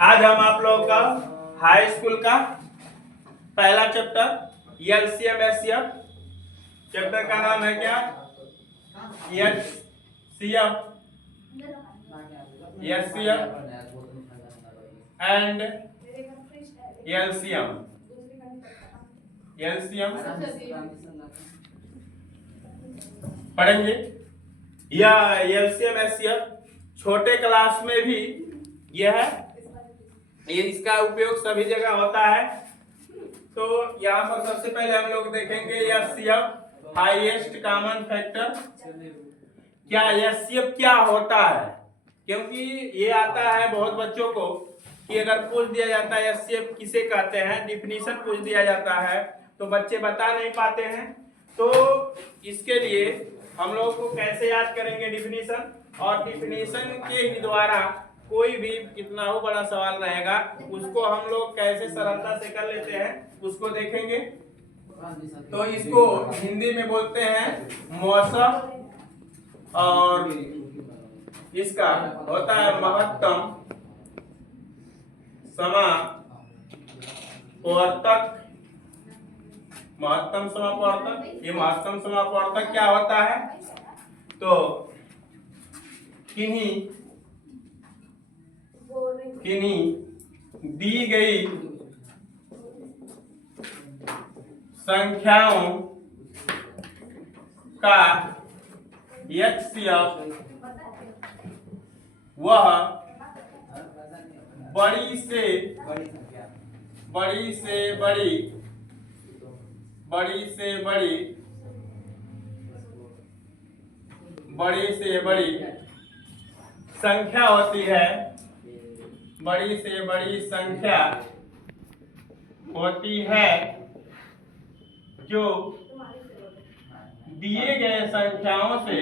आज हम आप लोगों का हाई स्कूल का पहला चैप्टर एलसीएम एचसीएफ चैप्टर का नाम है क्या? एचसीएफ एंड एलसीएम पढ़ेंगे। यह एलसीएम एचसीएफ छोटे क्लास में भी यह इसका उपयोग सभी जगह होता है। तो यहाँ पर सबसे पहले हम लोग देखेंगे एचसीएफ हाईएस्ट कॉमन फैक्टर। क्या एचसीएफ क्या होता है? क्योंकि ये आता है बहुत बच्चों को कि अगर पूछ दिया जाता है एचसीएफ किसे कहते हैं, डिफिनीशन पूछ दिया जाता है तो बच्चे बता नहीं पाते हैं। तो इसके लिए हम लोग को कैसे याद करेंगे डिफिनीशन, और डिफिनीशन के ही द्वारा कोई भी कितना हो बड़ा सवाल रहेगा उसको हम लोग कैसे सरलता से कर लेते हैं उसको देखेंगे। तो इसको हिंदी में बोलते हैं मौसम, और इसका होता है महत्तम समापवर्तक। महत्तम समापवर्तक, ये महत्तम समापवर्तक क्या होता है? तो किन्हीं दी गई संख्याओं का एचसीएफ वह बड़ी से बड़ी संख्या होती है। बड़ी से बड़ी संख्या होती है जो दिए गए संख्याओं से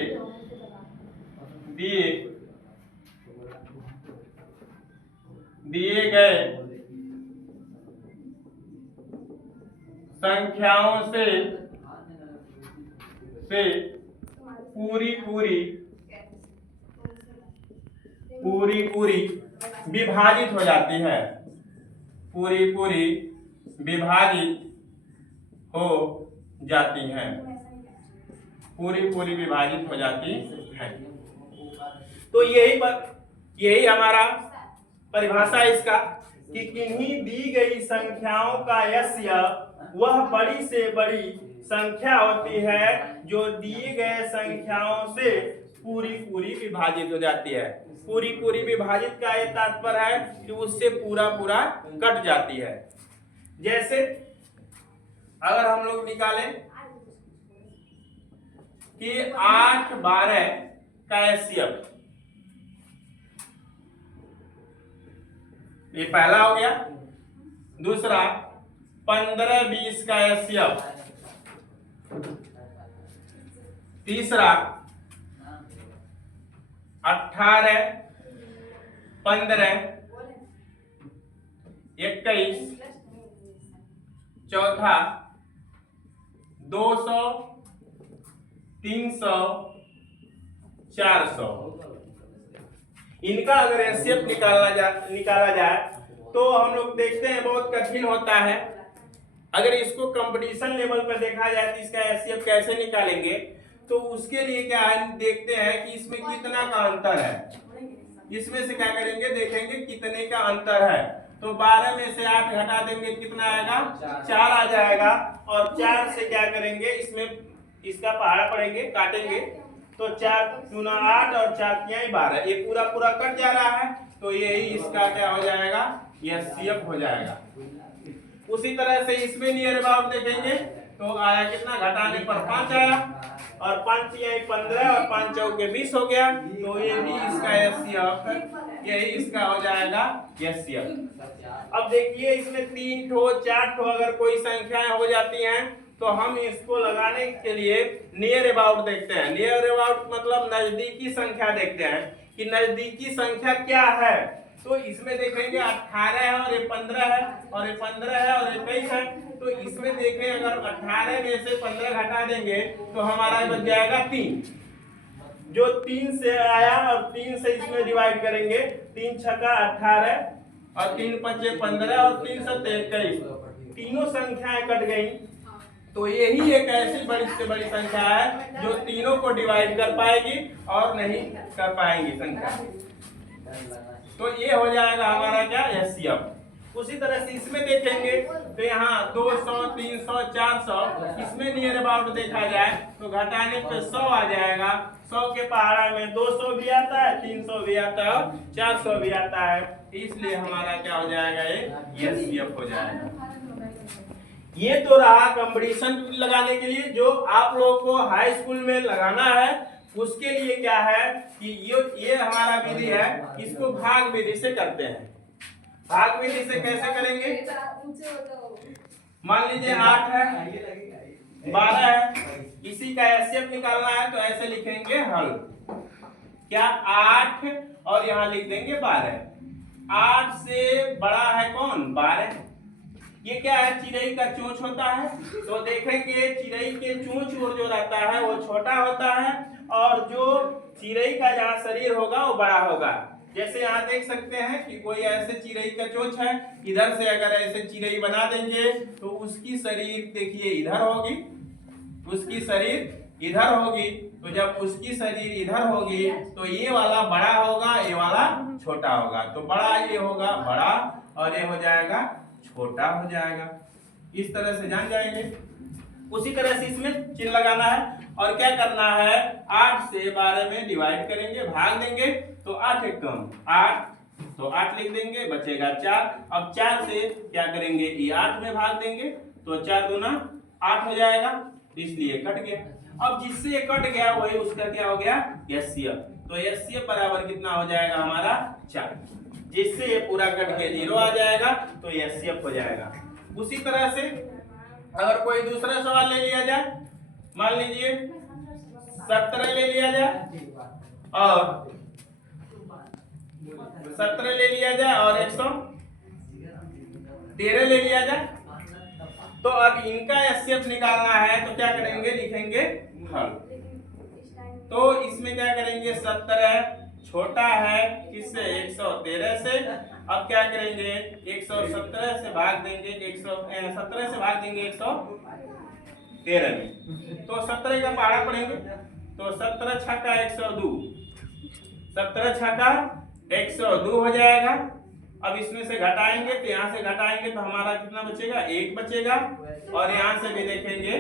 दिए गए संख्याओं से पूरी विभाजित हो जाती है। पूरी विभाजित हो जाती है। पूरी विभाजित हो जाती है। तो यही हमारा परिभाषा है इसका कि किन्हीं दी गई संख्याओं का एचसीएफ वह बड़ी से बड़ी संख्या होती है जो दिए गए संख्याओं से पूरी विभाजित हो जाती है। पूरी विभाजित का ये तात्पर्य है कि उससे पूरा कट जाती है। जैसे अगर हम लोग निकालें कि 8 12 का एचसीएफ, ये पहला हो गया। दूसरा 15 20 का एचसीएफ। तीसरा 18 15 21। चौथा 200 300 400। इनका अगर एचसीएफ निकाला जाए तो हम लोग देखते हैं बहुत कठिन होता है। अगर इसको कंपटीशन लेवल पर देखा जाए तो इसका एचसीएफ कैसे निकालेंगे, तो उसके लिए क्या है, देखते हैं कि इसमें कितना का अंतर है। इसमें से क्या करेंगे, देखेंगे कितने का अंतर है। तो 12 में से 8 घटा देंगे, कितना आएगा? 4 आ जाएगा। और 4 से क्या करेंगे, इसमें इसका पहाड़ा पड़ेंगे, काटेंगे। तो 4 दूना 8 और 4 तियाई 12, ये पूरा कट जा रहा है। तो यही इसका क्या हो जाएगा, एचसीएफ हो जाएगा। उसी तरह से इसमें नियर अबाउट देखेंगे तो आया कितना, घटाने पर 5 आया, और 5 तियाई 15 और 5 चौके 20 हो गया। तो ये भी इसका एचसीएफ है, यही इसका हो जाएगा एचसीएफ। अब देखिए इसमें 3 ठो 4 ठो अगर कोई संख्याएं हो जाती हैं तो हम इसको लगाने के लिए नियर अबाउट देखते हैं। नियर अबाउट मतलब नजदीकी संख्या देखते हैं कि नजदीकी संख्या क्या है। तो इसमें देखेंगे 18 है और ये 15 है, और ये 15 है और ये 21 है। तो इसमें देखें अगर 18 में से 15 घटा देंगे तो हमारा बच जाएगा 3। जो 3 से आया और 3 से इसमें डिवाइड करेंगे, 3 छक्का 18 और 3 5 15 और 3 7 21, तीनों संख्याएं कट गई। तो यही एक ऐसी बड़ी से बड़ी संख्या है जो तीनों को डिवाइड कर पाएगी और नहीं कर पाएंगी संख्या। तो ये हो जाएगा हमारा क्या, एचसीएफ। उसी तरह से इसमें देखेंगे तो यहाँ 200 300 400, इसमें नियर अबाउट देखा जाए तो घटाने पे 100 आ जाएगा। 100 के पहाड़ा में 200 भी आता है, 300 भी आता है और 400 भी आता है, इसलिए हमारा क्या हो जाएगा, ये एचसीएफ हो जाएगा। ये तो रहा कंपटीशन लगाने के लिए, जो आप लोगों को हाई स्कूल में लगाना है उसके लिए क्या है कि ये हमारा विधि है, इसको भाग विधि से करते हैं। भाग विधि से कैसे करेंगे, मान लीजिए 8 है 12 है, इसी का एचसीएफ निकालना है तो ऐसे लिखेंगे हल, क्या 8 और यहाँ लिख देंगे 12। 8 से बड़ा है कौन, 12। ये क्या है, चिड़ई का चोंच होता है, तो देखेंगे चिड़ई के चोंच और जो रहता है वो छोटा होता है और जो चिड़ई का जहाँ शरीर होगा वो बड़ा होगा। जैसे यहाँ देख सकते हैं कि कोई ऐसे चिड़ई का चोंच है, इधर से अगर ऐसे चिड़ई बना देंगे तो उसकी शरीर देखिए इधर होगी, उसकी शरीर इधर होगी। तो जब उसकी शरीर इधर होगी तो ये वाला बड़ा होगा, ये वाला छोटा होगा। तो बड़ा ये होगा बड़ा और ये हो जाएगा छोटा हो जाएगा। इस तरह से जान जाएंगे। उसी तरह से इसमें चिन्ह लगाना है और क्या करना है, 8 से 12 में डिवाइड करेंगे, भाग देंगे तो 8 एक कम 8, तो 8 लिख देंगे, बचेगा 4। अब 4 से क्या करेंगे, ये 8 में भाग देंगे तो 4 दूना 8 हो जाएगा, इसलिए कट गया। अब जिससे कट गया वही उसका क्या हो गया, एचसीएफ। तो एचसीएफ बराबर कितना हो जाएगा हमारा 4, जिससे ये पूरा कट के 0 आ जाएगा तो एचसीएफ हो जाएगा। उसी तरह से अगर कोई दूसरा सवाल ले लिया जाए, मान लीजिए 17 ले लिया जाए और 17 ले लिया जाए और 113 ले लिया जाए, तो अब इनका एचसीएफ निकालना है तो क्या करेंगे, लिखेंगे हल। तो इसमें क्या करेंगे, 17 छोटा है किससे, 113 से। अब क्या करेंगे, 117 से भाग देंगे, 117 से भाग देंगे 113 में, तो 17 का पहाड़ा पढ़ेंगे तो 17 छक्का 102, 17 छक्का 102 हो जाएगा। अब इसमें से घटाएंगे तो यहाँ से घटाएंगे तो हमारा कितना बचेगा, 1 बचेगा और यहाँ से भी देखेंगे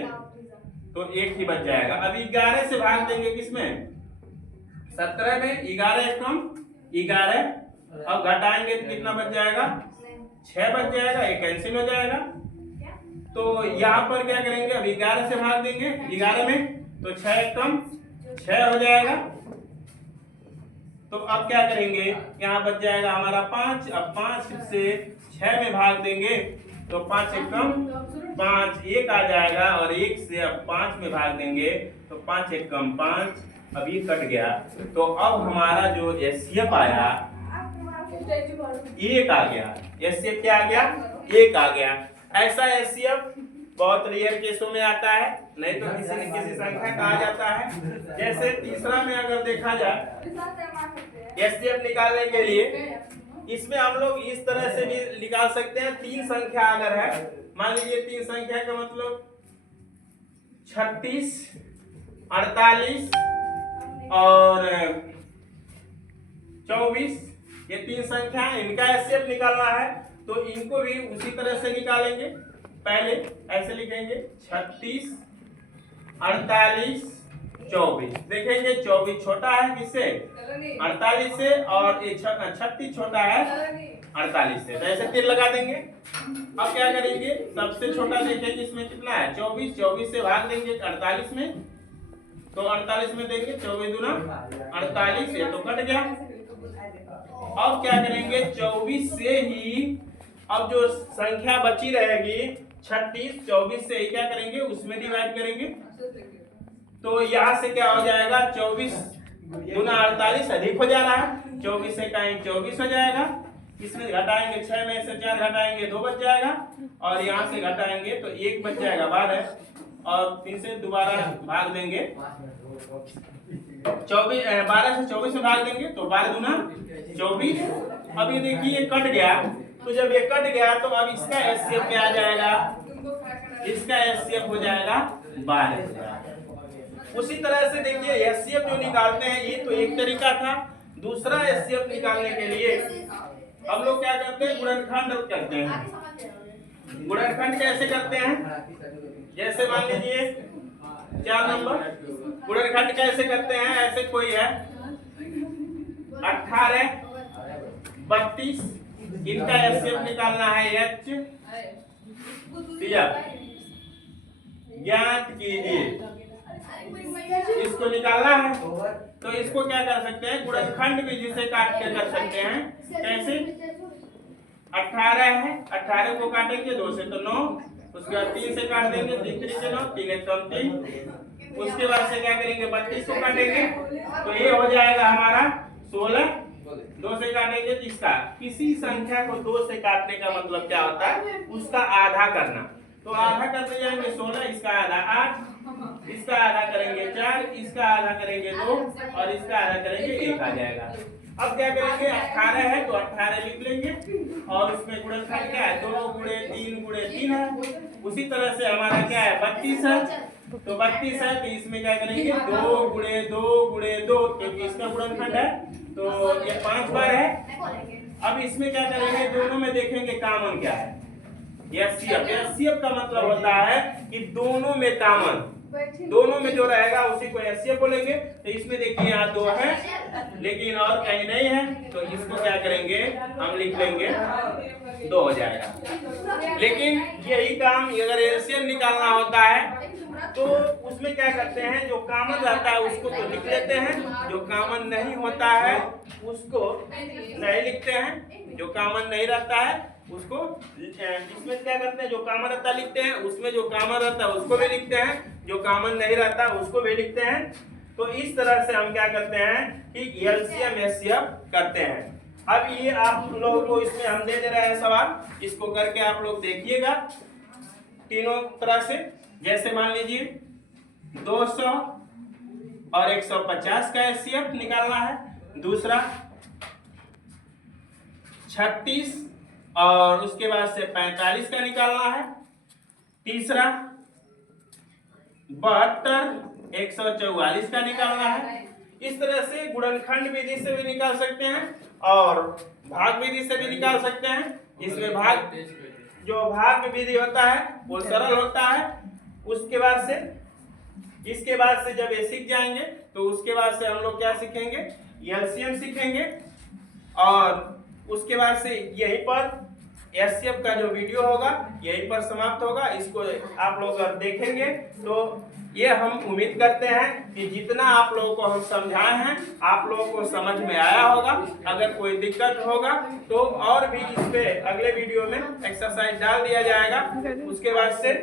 तो 1 ही बच जाएगा। अब 11 से भाग देंगे किसमें, 17 में, 11 कम 11, अब घटाएंगे तो कितना बच जाएगा, 6 बच जाएगा, ये कैंसिल हो जाएगा। तो यहाँ पर क्या करेंगे, अब 11 से भाग देंगे 11 में तो 6 कम 6 हो जाएगा। तो अब क्या करेंगे, यहाँ बच जाएगा हमारा 5। अब 5 से 6 में भाग देंगे तो 5 एक कम 5, 1 आ जाएगा और 1 से अब 5 में भाग देंगे तो 5 एक कम 5, अब ये कट गया। तो अब हमारा जो एचसीएफ आया 1 आ गया। एचसीएफ क्या आ गया, 1 आ गया। ऐसा एचसीएफ बहुत रेयर केसों में आता है, नहीं तो किसी न किसी संख्या का आ जाता है। जैसे तीसरा में अगर देखा जाए एचसीएफ निकालने के लिए, इसमें हम लोग इस तरह से भी निकाल सकते हैं। 3 संख्या अगर है, मान लीजिए 3 संख्या का मतलब 36 48 और 24, ये 3 संख्या है, इनका एचसीएफ निकालना है तो इनको भी उसी तरह से निकालेंगे। पहले ऐसे लिखेंगे 36 48 24, देखेंगे 24 छोटा है किससे, 48 से, और 36 छोटा है 48 से, तो ऐसे तीर लगा देंगे। अब क्या करेंगे, सबसे छोटा देखेंगे इसमें कितना है 24, 24 से भाग देंगे 48 में तो 48 में देंगे 24 दूना 48, ये तो कट गया। अब क्या करेंगे, 24 से ही अब जो संख्या बची रहेगी 36, 24 से ही क्या करेंगे, उसमें डिवाइड करेंगे तो यहाँ से क्या हो जाएगा, 24 दूना 48 अधिक हो जा रहा है, 24 से कहीं 24 हो जाएगा। इसमें घटाएंगे 6 में से 4 घटाएंगे 2 बच जाएगा और यहाँ से घटाएंगे तो 1 बच जाएगा 12 और 3 से दोबारा भाग देंगे 12 से 24 में भाग देंगे तो 12 दूना 24 अब ये देखिए ये कट गया, तो जब ये कट गया तो अब इसका एचसीएफ क्या आ जाएगा, इसका एचसीएफ हो जाएगा 12। उसी तरह से देखिए एचसीएफ जो निकालते हैं ये तो एक तरीका था। दूसरा एचसीएफ निकालने के लिए हम लोग क्या करते हैं, गुणनखंड करते हैं। गुणनखंड कैसे करते हैं, जैसे मान लीजिए 4 नंबर, गुणनखंड कैसे करते हैं, ऐसे कोई है 18 32, इनका एचसीएफ निकालना है एच ज्ञात कीजिए, इसको निकालना है। तो इसको क्या कर सकते हैं, गुणनखंड विधि से काट के कर सकते हैं। कैसे, 18 है, 18 को काटेंगे 2 से तो 9, उसके बाद 3 से काट देंगे, 3 3 से 9, 3 1 3, उसके बाद से क्या करेंगे 32 को काटेंगे, तो ये हो जाएगा हमारा 16। 2 से काटेंगे तो इसका, किसी संख्या को 2 से काटने का मतलब क्या होता है, उसका आधा करना। तो आधा करते जाएंगे 16, इसका आधा 8, इसका आधा करेंगे 4, इसका आधा करेंगे 2 और इसका आधा करेंगे 1 आ जाएगा। अब क्या करेंगे, 18 है तो 18 लिख लेंगे और उसमें गुणनखंड क्या है, 2 गुणे 3 गुणे 3 है। उसी तरह से हमारा क्या है 32 है, तो 32 है तो इसमें क्या करेंगे 2 गुणे 2 गुणे 2, क्योंकि इसका गुणनखंड है तो ये 5 बार है। अब इसमें क्या करेंगे, दोनों में देखेंगे कॉमन क्या है, एचसीएफ। एचसीएफ का मतलब होता है कि दोनों में कॉमन, दोनों में जो रहेगा उसी को एचसीएफ बोलेंगे। तो इसमें देखिए यहाँ 2 है लेकिन और कहीं नहीं है, तो इसको क्या करेंगे, हम लिख लेंगे 2 हो जाएगा। लेकिन यही काम अगर एलसीएम निकालना होता है तो उसमें क्या करते हैं, जो कॉमन रहता है उसको तो लिख लेते हैं, जो कॉमन नहीं होता है उसको नहीं लिखते हैं। जो कॉमन नहीं रहता है उसको इसमें क्या करते हैं, जो कॉमन रहता है लिखते हैं, उसमें जो कॉमन रहता है उसको भी लिखते हैं, जो कॉमन नहीं रहता उसको भी लिखते हैं। तो इस तरह से हम क्या करते हैं कि एलसीएम एचसीएफ करते हैं। अब ये आप लोगों को इसमें हम दे रहे हैं सवाल, इसको करके आप लोग देखिएगा तीनों तरह से। जैसे मान लीजिए 200 और 150 का एचसीएफ निकालना है, दूसरा 36 और उसके बाद से 45 का निकालना है, तीसरा 72 144 का निकालना है। इस तरह से गुणनखंड विधि से भी निकाल सकते हैं और भाग विधि से भी निकाल सकते हैं। इसमें भाग, जो भाग विधि होता है वो सरल होता है। उसके बाद से, इसके बाद से जब ये सीख जाएंगे तो उसके बाद से हम लोग क्या सीखेंगे, एलसीएम सीखेंगे और उसके बाद से यहीं पर एचसीएफ का जो वीडियो होगा यहीं पर समाप्त होगा। इसको आप लोग अगर देखेंगे तो ये हम उम्मीद करते हैं कि जितना आप लोगों को हम समझाए हैं आप लोगों को समझ में आया होगा। अगर कोई दिक्कत होगा तो और भी इस पे अगले वीडियो में एक्सरसाइज डाल दिया जाएगा। उसके बाद से